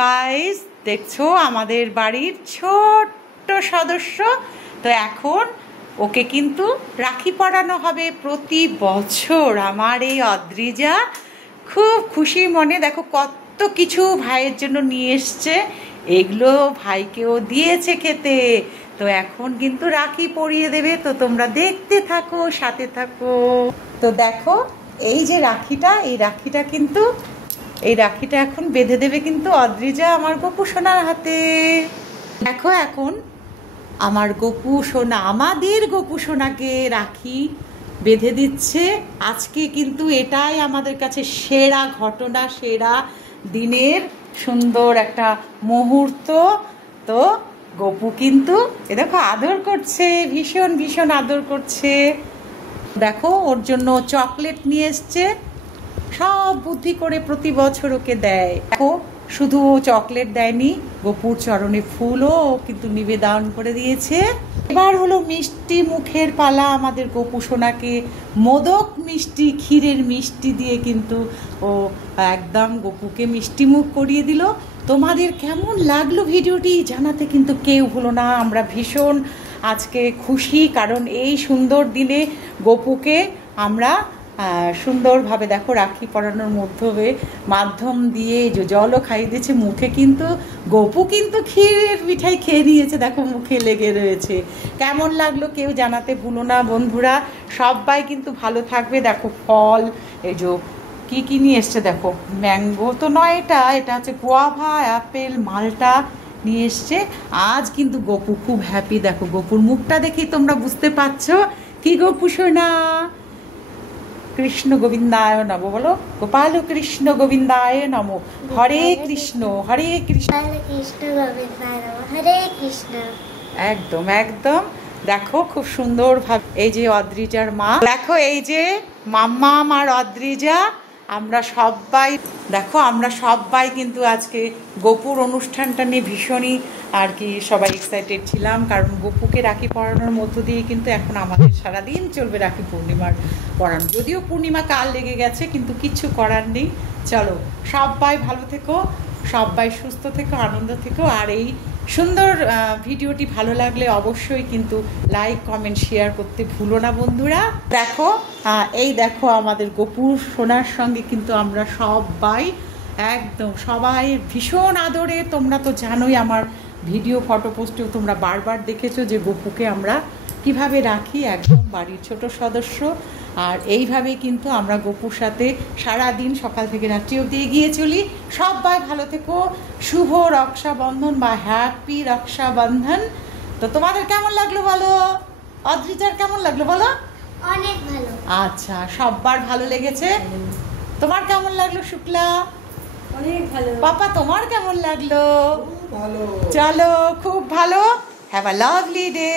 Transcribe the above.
Guys, দেখছো আমাদের বাড়ির ছোট্ট সদস্য। তো এখন ওকে কিন্তু রাখি পরানো হবে প্রতি বছর। আমার এই অদ্রিজা খুব খুশি মনে, দেখো কত কিছু ভাইয়ের জন্য নিয়ে এসছে, এগুলো ভাইকেও দিয়েছে খেতে। তো এখন কিন্তু রাখি পরিয়ে দেবে, তো তোমরা দেখতে থাকো, সাথে থাকো। তো দেখো এই যে রাখিটা, এই রাখিটা এখন বেঁধে দেবে কিন্তু অদ্রিজা আমার গপু সোনার হাতে। দেখো এখন আমার গপু সোনা, আমাদের গপু সোনাকে রাখি বেঁধে দিচ্ছে। আজকে কিন্তু এটাই আমাদের কাছে সেরা ঘটনা, সেরা দিনের সুন্দর একটা মুহূর্ত। তো গপু কিন্তু এ দেখো আদর করছে, ভীষণ ভীষণ আদর করছে। দেখো ওর জন্য চকলেট নিয়ে এসছে, সব বুদ্ধি করে প্রতি বছর ওকে দেয়। দেখো শুধু চকলেট দেয়নি, গপুর চরণে ফুলও কিন্তু নিবেদন করে দিয়েছে। এবার হলো মিষ্টি মুখের পালা। আমাদের গপু সোনাকে মোদক মিষ্টি, ক্ষীরের মিষ্টি দিয়ে কিন্তু ও একদম গপুকে মিষ্টি মুখ করিয়ে দিল। তোমাদের কেমন লাগলো ভিডিওটি জানাতে কিন্তু কেউ ভুলো না। আমরা ভীষণ আজকে খুশি, কারণ এই সুন্দর দিনে গপুকে আমরা সুন্দরভাবে দেখো রাখি পরানোর মাধ্যম দিয়ে যে জলও খাইয়ে দিয়েছে মুখে। কিন্তু গপু কিন্তু ক্ষীরের মিঠাই খেয়ে নিয়েছে, দেখো মুখে লেগে রয়েছে। কেমন লাগলো কেউ জানাতে ভুলো না বন্ধুরা। সবাই কিন্তু ভালো থাকবে। দেখো ফল, এই যে কি নিয়ে এসছে দেখো, ম্যাঙ্গো তো নয়, এটা হচ্ছে গোয়াভা, অ্যাপেল, মালটা নিয়ে এসছে। আজ কিন্তু গপু খুব হ্যাপি। দেখো গপুর মুখটা দেখেই তোমরা বুঝতে পারছো। কি গপু সোনা? কৃষ্ণ গোবিন্দায় নমো বলো, গোপাল কৃষ্ণ গোবিন্দায় নমো, হরে কৃষ্ণ হরে কৃষ্ণ কৃষ্ণ গোবিন্দায় নমো, হরে কৃষ্ণ। একদম একদম। দেখো খুব সুন্দর ভাবে এই যে অদ্রিজার মা, দেখো এই যে মাম্মা আমার অদ্রিজা, আমরা সবাই কিন্তু আজকে গপুর অনুষ্ঠানটা নিয়ে ভীষণই আর কি সবাই এক্সাইটেড ছিলাম। কারণ গপুকে রাখি পরানোর মধ্য দিয়ে কিন্তু এখন আমাদের সারাদিন চলবে রাখি পূর্ণিমার পরানো। যদিও পূর্ণিমা কাল লেগে গেছে, কিন্তু কিচ্ছু করার নেই। চলো সবাই ভালো থেকো, সবাই সুস্থ থেকো, আনন্দ থেকো। আর এই সুন্দর ভিডিওটি ভালো লাগলে অবশ্যই কিন্তু লাইক, কমেন্ট, শেয়ার করতে ভুলো না বন্ধুরা। দেখো এই দেখো আমাদের গপুর সোনার সঙ্গে কিন্তু আমরা সবাই ভীষণ আদরে। তোমরা তো জানোই, আমার ভিডিও ফটো পোস্টেও তোমরা বারবার দেখেছো যে গপুকে আমরা কিভাবে রাখি, একদম বাড়ির ছোট সদস্য। আর এইভাবেই কিন্তু আমরা গপুর সাথে সারাদিন সকাল থেকে রাত্রি অবধি এগিয়ে চলি। সবাই ভালো থেকো। শুভ রক্ষাবন্ধন বা হ্যাপি রক্ষাবন্ধন। তো তোমাদের কেমন লাগলো বলো? অদ্রিজার কেমন লাগলো বলো? অনেক ভালো। আচ্ছা, সবার ভালো লেগেছে। তোমার কেমন লাগলো শুক্লা? অনেক ভালো। পাপা তোমার কেমন লাগলো? ভালো। চলো খুব ভালো। Have a lovely day.